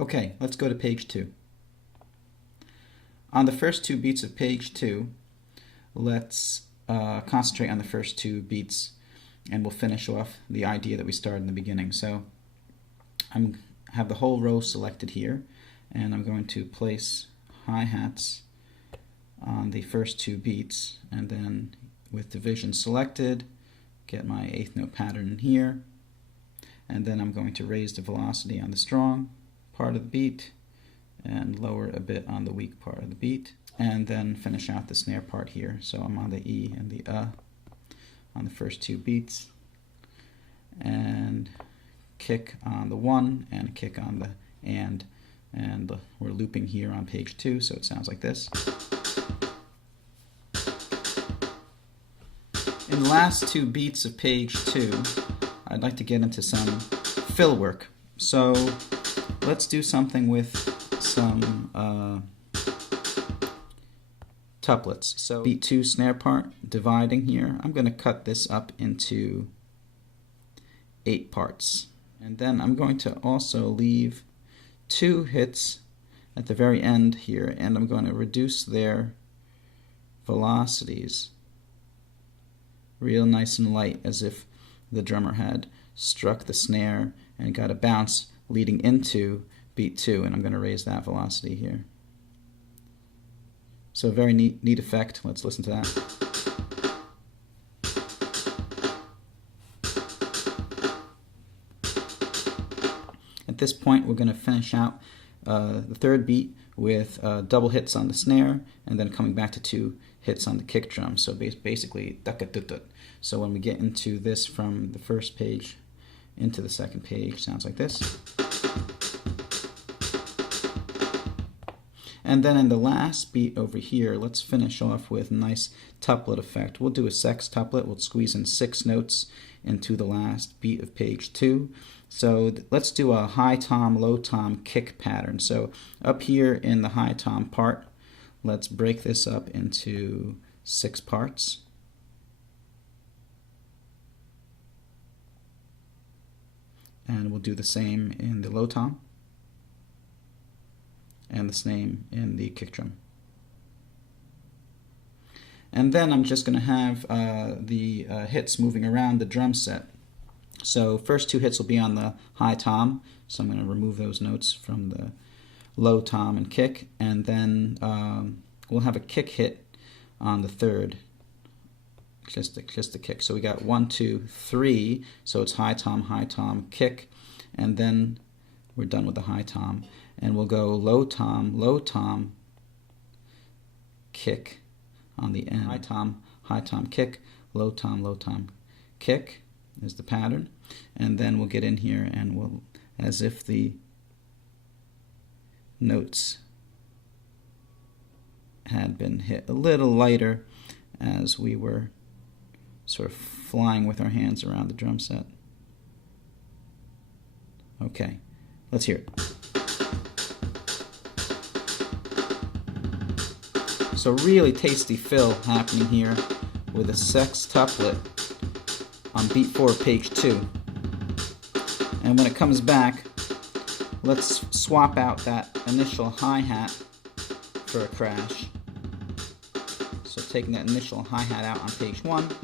Okay, let's go to page 2. On the first 2 beats of page 2, let's concentrate on the first 2 beats, and we'll finish off the idea that we started in the beginning. So I have the whole row selected here, and I'm going to place hi-hats on the first 2 beats, and then with division selected, get my 8th note pattern here, and then I'm going to raise the velocity on the strong part of the beat and lower a bit on the weak part of the beat, and then finish out the snare part here. So I'm on the E and the on the first 2 beats, and kick on the 1 and kick on the and we're looping here on page 2, so it sounds like this. In the last 2 beats of page 2, I'd like to get into some fill work. So let's do something with some tuplets. So beat 2 snare part, dividing here. I'm going to cut this up into 8 parts. And then I'm going to also leave 2 hits at the very end here, and I'm going to reduce their velocities real nice and light, as if the drummer had struck the snare and got a bounce leading into beat 2, and I'm going to raise that velocity here. So a very neat effect. Let's listen to that. At this point, we're going to finish out the 3rd beat with double hits on the snare, and then coming back to 2 hits on the kick drum. So basically, dakatutut. So when we get into this from the first page into the second page, sounds like this. And then in the last beat over here, let's finish off with a nice tuplet effect. We'll do a sextuplet. We'll squeeze in 6 notes into the last beat of page 2. So let's do a high tom, low tom kick pattern. So up here in the high tom part, let's break this up into 6 parts. And we'll do the same in the low tom, and the same in the kick drum. And then I'm just going to have the hits moving around the drum set. So first 2 hits will be on the high tom, so I'm going to remove those notes from the low tom and kick, and then we'll have a kick hit on the 3rd, just the kick. So we got 1, 2, 3, so it's high tom, kick, and then we're done with the high tom. And we'll go low tom, kick on the end. High tom, kick, low tom, kick is the pattern. And then we'll get in here and we'll, as if the notes had been hit a little lighter as we were sort of flying with our hands around the drum set. Okay, let's hear it. So really tasty fill happening here with a sextuplet on beat 4 of page 2. And when it comes back, let's swap out that initial hi-hat for a crash. So taking that initial hi-hat out on page 1, and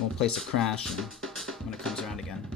we'll place a crash when it comes around again.